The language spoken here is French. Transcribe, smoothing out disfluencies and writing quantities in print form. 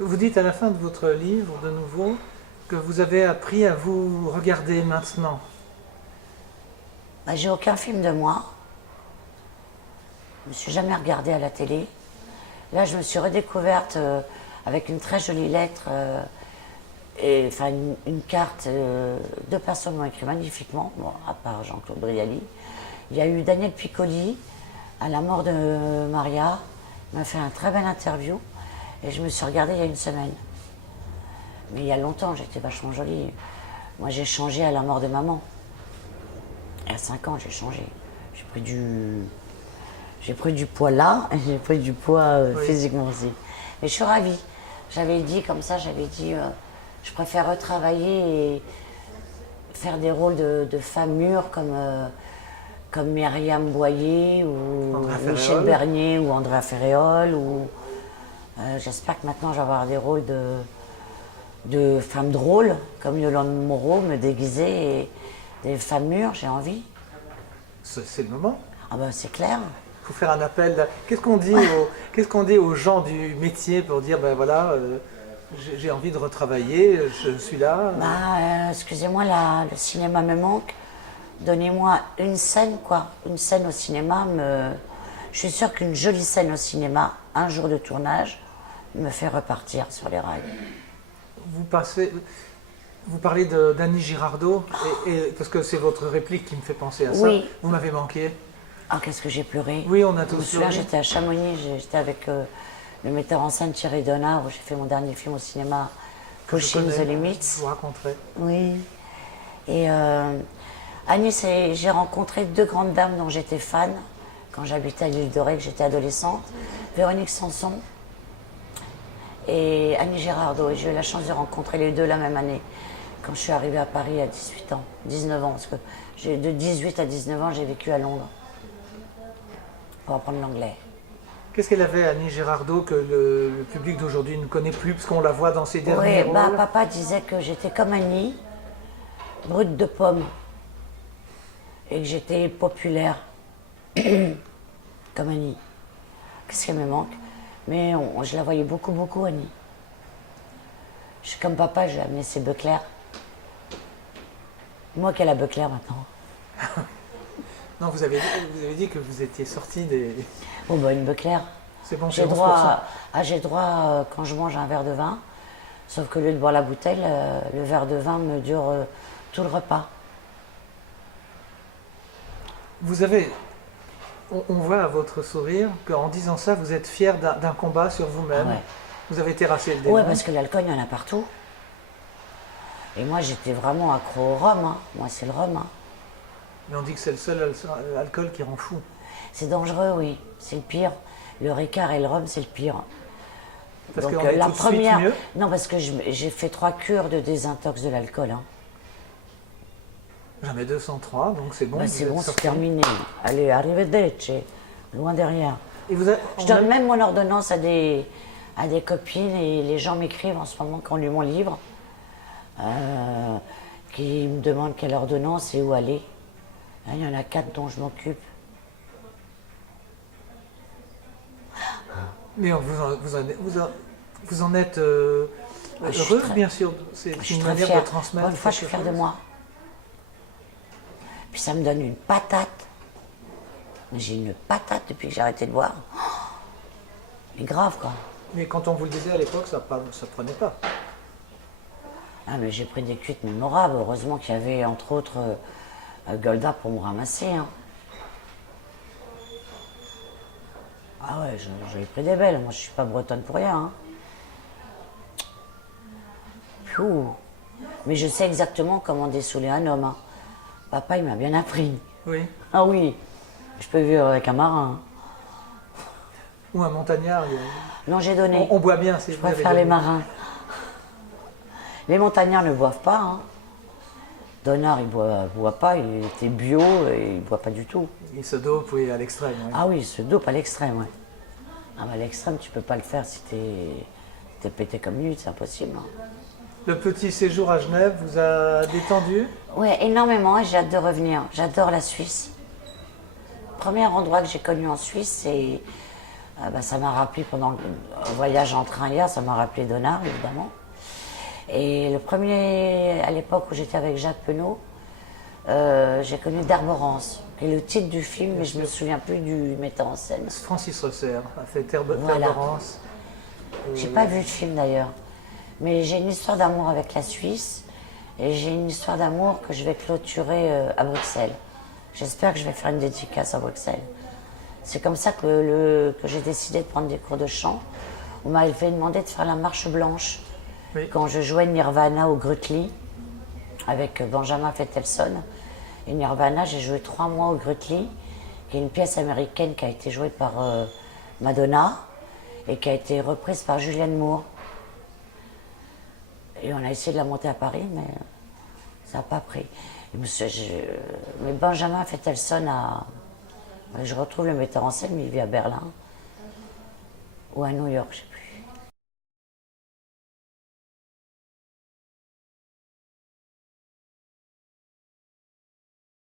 Vous dites à la fin de votre livre, de nouveau, que vous avez appris à vous regarder maintenant. Bah, j'ai aucun film de moi. Je ne me suis jamais regardée à la télé. Là, je me suis redécouverte avec une très jolie lettre, et, enfin une carte. Deux personnes m'ont écrit magnifiquement, bon, à part Jean-Claude Brialy. Il y a eu Daniel Piccoli, à la mort de Maria. Il m'a fait un très bel interview. Et je me suis regardée il y a une semaine. Mais il y a longtemps, j'étais vachement jolie. Moi, j'ai changé à la mort de maman. Et à 5 ans, j'ai changé. J'ai pris du poids là, et j'ai pris du poids Oui. physiquement aussi. Mais je suis ravie. J'avais dit comme ça, je préfère retravailler et faire des rôles de femmes mûres comme Myriam Boyer ou Andrea Michel Ferréol. Bernier ou Andrea Ferréol. J'espère que maintenant je vais avoir des rôles de femmes drôles comme Yolande Moreau, me déguiser, et des femmes mûres, j'ai envie. C'est le moment. Ah ben c'est clair. Il faut faire un appel. Qu'est-ce qu'on dit aux gens du métier pour dire, ben voilà, j'ai envie de retravailler, je suis là. Excusez-moi, le cinéma me manque. Donnez-moi une scène, quoi. Une scène au cinéma. Je suis sûre qu'une jolie scène au cinéma, un jour de tournage, me fait repartir sur les rails. Vous parlez d'Annie Girardot, parce que c'est votre réplique qui me fait penser à ça. Oui. Vous m'avez manqué. Ah, qu'est-ce que j'ai pleuré. Oui, on a Je me tous souviens, pleuré. j'étais à Chamonix, j'étais avec le metteur en scène Thierry Donard, où j'ai fait mon dernier film au cinéma, Que je Pushing connais, the Je Limits. vous raconterai. Oui. Et Annie, j'ai rencontré deux grandes dames dont j'étais fan quand j'habitais à l'île de Ré, que j'étais adolescente. Véronique Sanson et Annie Girardot. Et j'ai eu la chance de rencontrer les deux la même année, quand je suis arrivée à Paris à 18 ans, 19 ans. Parce que de 18 à 19 ans, j'ai vécu à Londres pour apprendre l'anglais. Qu'est-ce qu'elle avait, Annie Girardot, que le public d'aujourd'hui ne connaît plus, parce qu'on la voit dans ses derniers Oui, rôles? papa disait que j'étais comme Annie, brute de pomme, et que j'étais populaire, comme Annie. Qu'est-ce qu'elle me manque? Mais je la voyais beaucoup, beaucoup, Annie. Je suis comme papa, je vais amener ses bœufs clairs. Moi qui ai la bœuf claire maintenant. Non, vous avez dit que vous étiez sorti des... Oh bah une bœuf claire. C'est bon, c'est J'ai 11%. droit, j'ai droit quand je mange un verre de vin, sauf que au lieu de boire la bouteille, le verre de vin me dure tout le repas. Vous avez... On voit à votre sourire qu'en disant ça, vous êtes fier d'un combat sur vous-même. Ah ouais. Vous avez terrassé le démon. Ouais, parce que l'alcool, il y en a partout. Et moi, j'étais vraiment accro au rhum. Hein. Moi, c'est le rhum. Hein. Mais on dit que c'est le seul alcool qui rend fou. C'est dangereux, oui. C'est le pire. Le Ricard et le rhum, c'est le pire. Parce Donc qu'on est la tout de suite première, mieux. non, parce que j'ai fait 3 cures de désintox de l'alcool. Hein. J'en ai 203, donc c'est bon. Bah, vous c'est êtes bon, c'est sorti. terminé. Allez, arrivederci. Loin derrière. Et Je donne même mon ordonnance à des copines et les gens m'écrivent en ce moment quand on lit mon livre, qui me demandent quelle ordonnance et où aller. Là, il y en a 4 dont je m'occupe. Mais vous en êtes je suis heureux, très- bien sûr. C'est Je suis une très manière fière. de transmettre. Pour une fois, je suis quelque fière de chose. moi. Puis ça me donne une patate. Mais j'ai une patate depuis que j'ai arrêté de boire. Mais grave, quoi. Mais quand on vous le disait à l'époque, ça prenait pas. Ah, mais j'ai pris des cuites mémorables. Heureusement qu'il y avait, entre autres, Golda pour me ramasser. Hein. Ah ouais, j'avais pris des belles. Moi, je suis pas bretonne pour rien. Hein. Pfiou. Mais je sais exactement comment dessouler un homme. Hein. Papa, il m'a bien appris. Oui. Ah oui, je peux vivre avec un marin. Hein. Ou un montagnard. Non, j'ai donné. On boit bien, c'est Je préfère les marins. Les montagnards ne boivent pas. Hein. Donard, il boit pas, il était bio et il boit pas du tout. Il se dope, oui, à l'extrême. Oui. Ah oui, il se dope à l'extrême, ouais. Ah bah à l'extrême, tu peux pas le faire si t'es pété comme lui, c'est impossible. Hein. Le petit séjour à Genève vous a détendu? Ouais, énormément, et j'ai hâte de revenir. J'adore la Suisse. Le premier endroit que j'ai connu en Suisse, c'est Ça m'a rappelé pendant le voyage en train hier, ça m'a rappelé Donna, évidemment. Et le premier, à l'époque où j'étais avec Jacques Penaud, j'ai connu D'Arborance, qui est le titre du film, mais je ne me souviens plus du metteur en scène. Francis Rosser a fait Voilà. Terborance. J'ai pas vu le film d'ailleurs, mais j'ai une histoire d'amour avec la Suisse et j'ai une histoire d'amour que je vais clôturer à Bruxelles. J'espère que je vais faire une dédicace à Bruxelles. C'est comme ça que j'ai décidé de prendre des cours de chant. On m'avait demandé de faire la marche blanche Oui. quand je jouais Nirvana au Grutli avec Benjamin Fettelson. Et Nirvana, j'ai joué 3 mois au Grutli, qui est une pièce américaine qui a été jouée par Madonna et qui a été reprise par Julianne Moore. Et on a essayé de la monter à Paris, mais ça n'a pas pris. Mais Benjamin Fettelson a... Je retrouve le metteur en scène, mais il vit à Berlin ou à New York, je sais pas.